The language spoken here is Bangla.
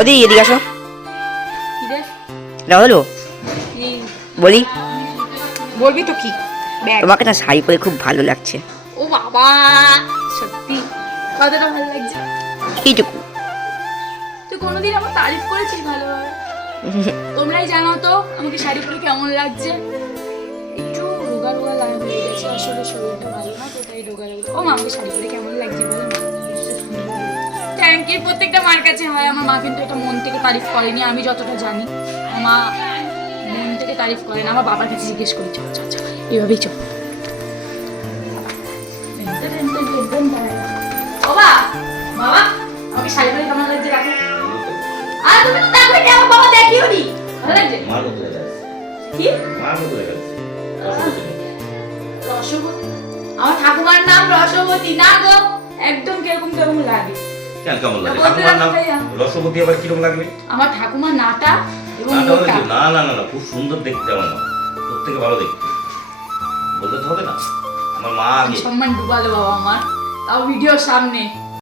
ওদি এদিকে আসো। হলো বলি, বলবি তো কি? তোমাকে না শাড়ি পরে খুব ভালো লাগছে। ও বাবা, সত্যি কতটা ভালো লাগছে। এইটুকু তুই কোনোদিন আমার তারিফ করেছিস ভালোভাবে? তোমরাই জানো তো আমাকে শাড়ি পরে কেমন লাগছে। একটু রোগা রোগা হয়ে গেছে, আসলে শরীরটা ভালো না তো, তাই রোগা রোগা। ও মা, আমাকে শাড়ি পরে কেমন লাগছে বলো না? Thank you. প্রত্যেকটা মার কাছে হয়, আমার মা কিন্তু এটা মন থেকে তারিফ করেনি, আমি যতটা জানি। আমার মা মন থেকে তারিফ করে না, আমার বাবার কাছে জিজ্ঞেস করি। চল চল চল, এভাবেই চল। বাবা বাবা, আমাকে শাড়ি পরে কেমন লাগছে দেখো। আর তুমি তো দেখো কি, আমার বাবা দেখিও নি। ভালো লাগছে? মার মতো লাগছে। কি? মার মতো লাগছে। রসবতী? আমার ঠাকুমার নাম রসবতী না গো, একদম কিরকম কিরকম লাগে। কেন কেমন লাগে? ঠাকুমার নাম রসবতী, আবার কিরকম লাগবে? আমার ঠাকুমার নাটা এবং নাটা মোটা। না না না না, খুব সুন্দর দেখতে আমার মা, তোর থেকে ভালো দেখতে। বলতে তো হবে না, আমার মা আগে। সম্মান ডুবালো বাবা আমার, তাও ভিডিওর সামনে।